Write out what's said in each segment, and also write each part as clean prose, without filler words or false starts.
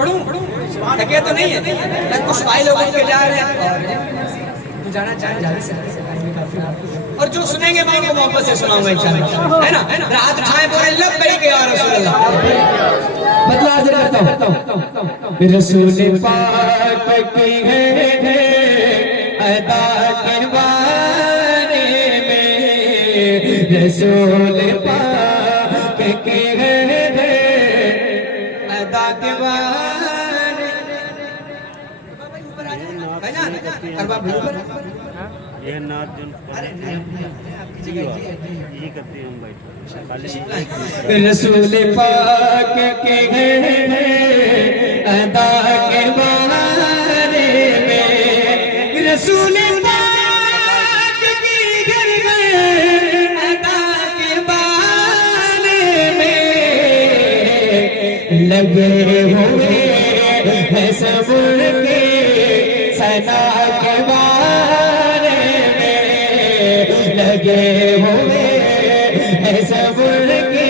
पढ़ूं? थके तो नहीं है, कुछ भाई लोग के जा रहे हैं, तो जाना चाहे जा सकते, और जो सुनेंगे मैं उनको मोहब्बत से सुनाऊंगा इंशाल्लाह, है ना? रात खाए बोले लब्बैक या रसूल अल्लाह। बदला आज करता हूं, रसूल पाक की है अदा के बारे में, रसूल पाक की है अदा के बारे ये नाच जो ये करती हूँ भाई, रसूल पाक के अदा के बारे में, रसूल पाक की अदा के बारे में लगे हुए हैं सब के सदा के बारे में, लगे हुए हैं सब के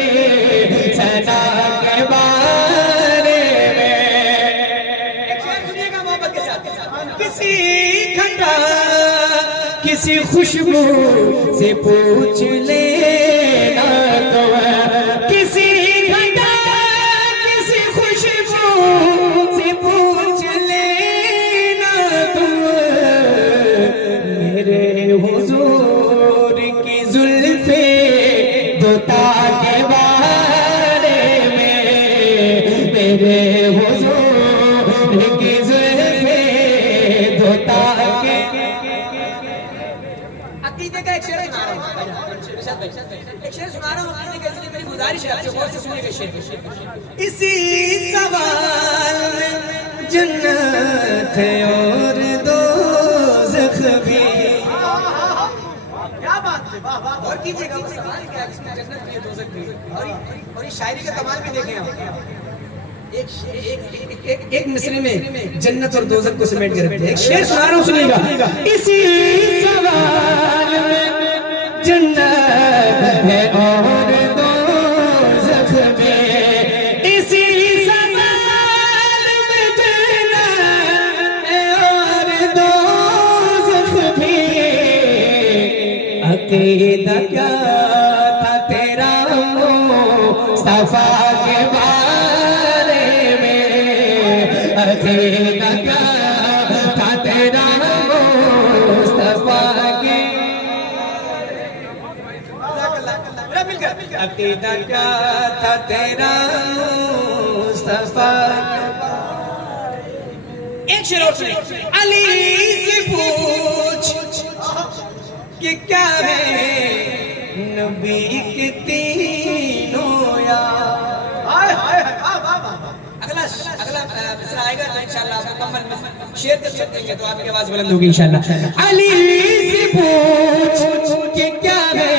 सदा के बारे में। एक शेर सुनिएगा मोहब्बत के साथ। किसी घटा किसी खुशबू से पूछ लेना तो, किसी घटा किसी खुशबू से पूछ लेना तुम, मेरे हुजूर की जुल्फे दोता के बारे में, मेरे हुजूर की जुल्फे दोता के। अकीदे का एक शेर सुना रहा हूँ, एक शेर सुना रहा हूँ अकीदे का, इसलिए मेरी गुजारिश है आपसे गौर से सुनिएगा शेर। इसी सवाल में जन्नत है और दोज़ख भी, क्या बात है, और कीजिएगा वो सवाल क्या है जिसमें जन्नत भी है दोज़ख भी, और ये शायरी का कमाल भी देखें आप, एक मिसरे में जन्नत और दोज़ख को समेट के रखते हैं। एक शेर सुना रहा हूं सुनिएगा। इसी सवाल में जन्नत है और दोज़ख में, इसी सवाल में जन्नत है और दोज़ख में, अकीदा क्या था तेरा मुस्तफा के बारे में, अकीदा क्या था तेरा मुस्तफा के, अकीदा क्या था तेरा मुस्तफा के। एक शेर और सुनिए। अली से पूछ कि क्या है नबी के तीनों यार। अगला मिसरा आएगा तो इंशाल्लाह मुकम्मल शेर जब सुन देंगे तो आपकी आवाज बुलंद होगी इंशाल्लाह। अली से पूछ कि क्या है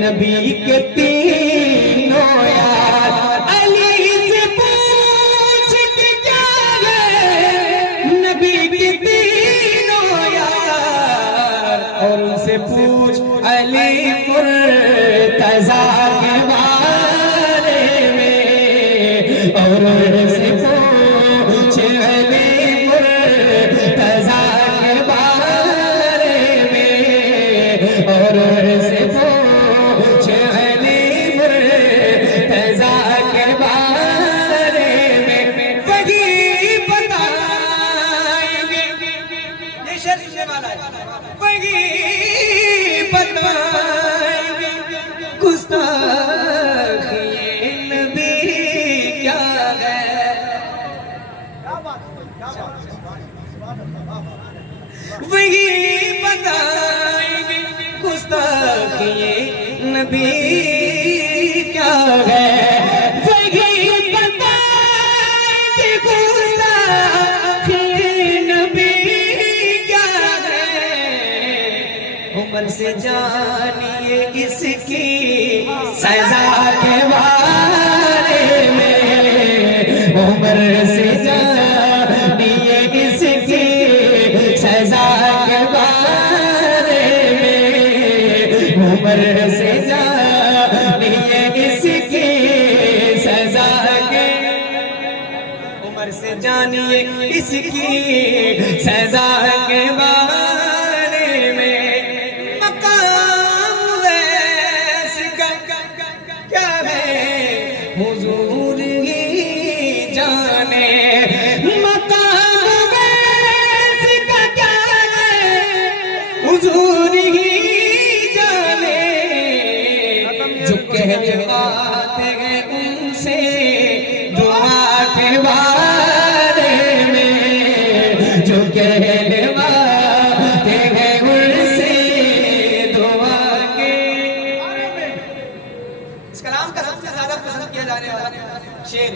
नबी के तीनों यार, अली से पूछ कि क्या है नबी के तीनों यार, और उनसे पूछ अली मुर्तज़ा के बारे में, और उनसे पूछ अली मुर्तज़ा के बारे में, और उनसे पूछ अली मुर्तज़ा के बारे में, वही बताएंगे। ये शेर सुनने वाला है, वही बताएंगे गुस्ताखी नबी क्या है, वही बताएंगे गुस्ताखी नबी क्या है, वही बताएंगे गुस्ताखी नबी क्या है। उम्र से जानिए इसकी सजा के बारे में, उम्र से जानिए इसकी सजा के बारे में, उम्र से जानिए इसकी सजा के, उम्र से जानिए इसकी सजा के बारे में। मकाम वैस का क्या है हुजूर ही जाने, मकाम वैस का क्या है हुजूर ही जाने। जो कहने आते हैं उनसे दुआ के बारे में, जो कहने आते हैं उनसे दुआ के। इस कलाम का सबसे ज्यादा पसंद किया जाने वाला शेर,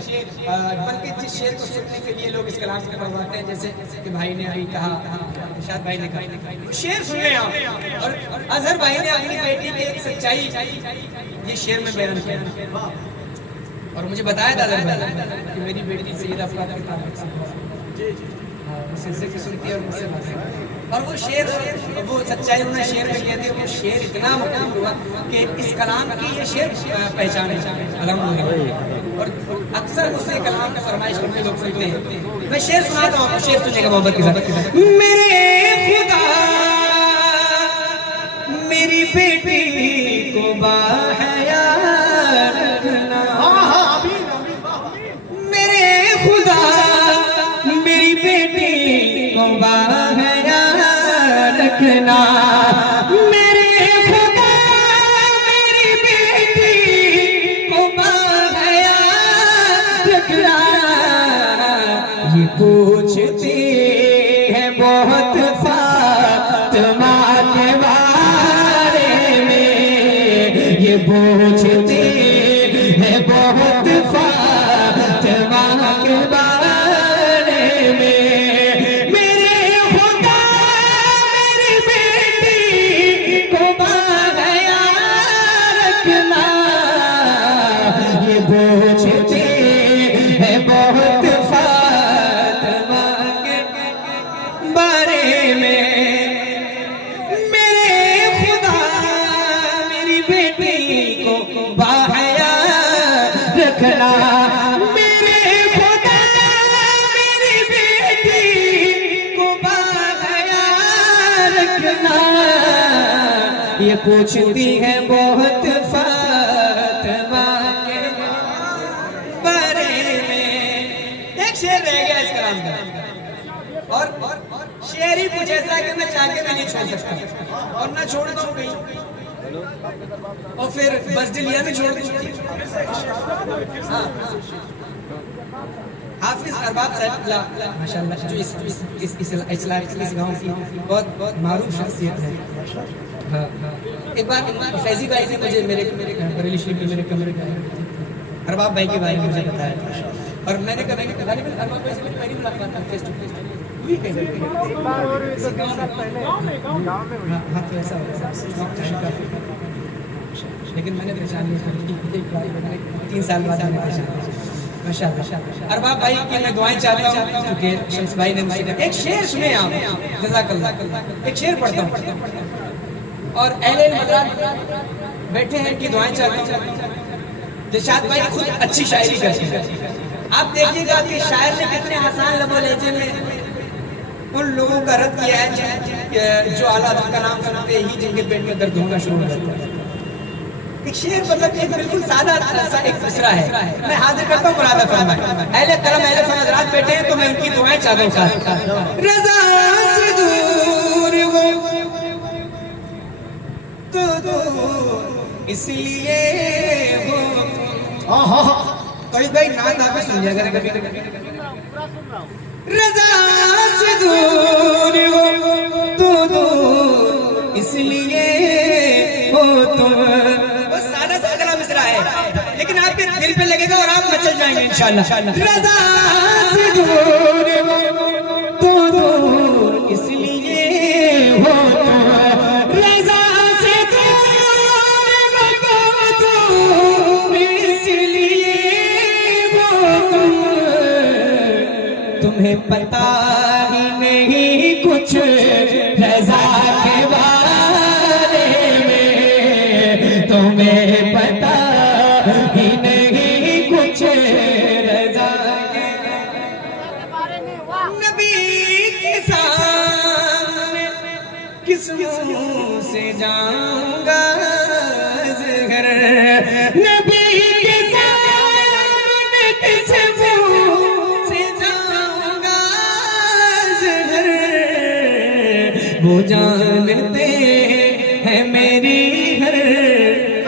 बल्कि जिस शेर को सुनने के लिए लोग इस कलाम को पढ़वाते हैं, जैसे कि भाई ने अभी कहा, इरशाद भाई ने कहा, शेर सुन रहे हैं आप। और अजहर भाई ने अपनी बेटी की एक सच्चाई ये शेर में बयान किया। और मुझे बताया था अजहर भाई कि मेरी बेटी सैयद अफराद की तारीफ से सिलसिले की सुनती है और मुझसे बातें करती है। और वो शेर, वो सच्चाई उन्होंने शेर में कहती है। वो शेर इतना मकबूल हुआ कि इस कलाम की ये शेर पहचान है अल्हम्दुलिल्लाह। और अक्सर उसे कलाम का फरमाइश करके लोग सुनते हैं। मैं शेर सुनाता हूँ, शेर सुनने का मोहब्बत के साथ। मेरे खुदा मेरी बेटी को बाहया रखना, मेरे खुदा मेरी बेटी को बाहया रखना, मेरे खुदा मेरी बेटी को बाहया रखना। ये पूछती है बहुत फातिमा के बारे में, ये पूछती है बहुत फातिमा के बारे में। मेरे खुदा मेरी बेटी को बाहया रखना, ये पूछती है बहुत फातिमा के बारे में। मेरे खुदा मेरी बेटी को बाहया रखना, मेरे खुदा मेरी बेटी को बाहया रखना। ये पूछती है बहुत फातिमा के बारे में। एक शेर रह गया इस कलाम का, और शेर ही कुछ ऐसा कि मैं चाह के मैं नहीं छोड़ सकता, और ना छोड़ तो गई, और फिर बस दिलिया में छोड़ दी। हाँ, हाफिज अरबाब साहब माशाल्लाह, जो इस गांव की बहुत मारूफ शख्सियत है। हाँ, एक बार फैजी भाई ने मुझे मेरे बरेली शरीफ में मेरे कमरे में अरबाब भाई के बारे में मुझे बताया था, और मैंने कहा अरबाब भाई से मेरी पहली मुलाकात फेस टू फेस हुई कहीं। हाँ, तो ऐसा लेकिन मैंने पहचान लिया 3 साल बाद मैंने पहचान लिया माशाल्लाह। अरबाब भाई की मैं दुआएं चाहता हूँ, क्योंकि शम्स भाई ने मुझसे एक शेर सुने आप, जज़ाकल्लाह। एक शेर पढ़ता हूँ और अहले मज़ार बैठे हैं कि दुआएं चाहता हूँ। दिलशाद भाई खुद अच्छी शायरी करते हैं, आप देखिएगा कि शायर ने कितने आसान लबो लहजे में उन लोगों का रद्द किया है जो आला का नाम सुनते ही जिनके पेट में दर्द होना शुरू हो जाता है। एक शेर मतलब एक बिल्कुल सादा सा एक मिसरा है। मैं हाजिर करता हूँ मुरादा फरमाए। अहले करम अहले फन हज़रात बैठे हैं तो मैं उनकी दुआएं चाहता हूँ। रज़ा से दूर वो तो दूर इसलिए हो। कोई भाई नात आप सुन लिया करें कभी। रज़ा से दूर हो तो दूर इसलिए हो तुम। लेकिन आपके दिल पे लगेगा और आप मचल जाएंगे इंशाल्लाह। रज़ा से दूर हो तो दूर इसलिए हो तुम, रज़ा से दूर हो तो दूर इसलिए हो तुम। तुम्हें पता ही नहीं कुछ रज़ा के बारे में, तुम्हें पता ही नहीं कुछ रज़ा के। वो जानते हैं मेरी हर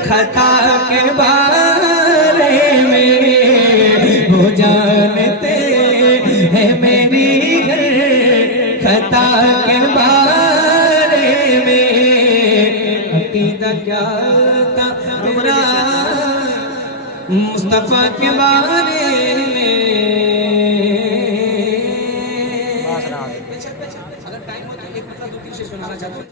खता के बारे में, वो जानते हैं मेरी हर खता के बारे में। अकीदा क्या था मेरा मुस्तफा के बारे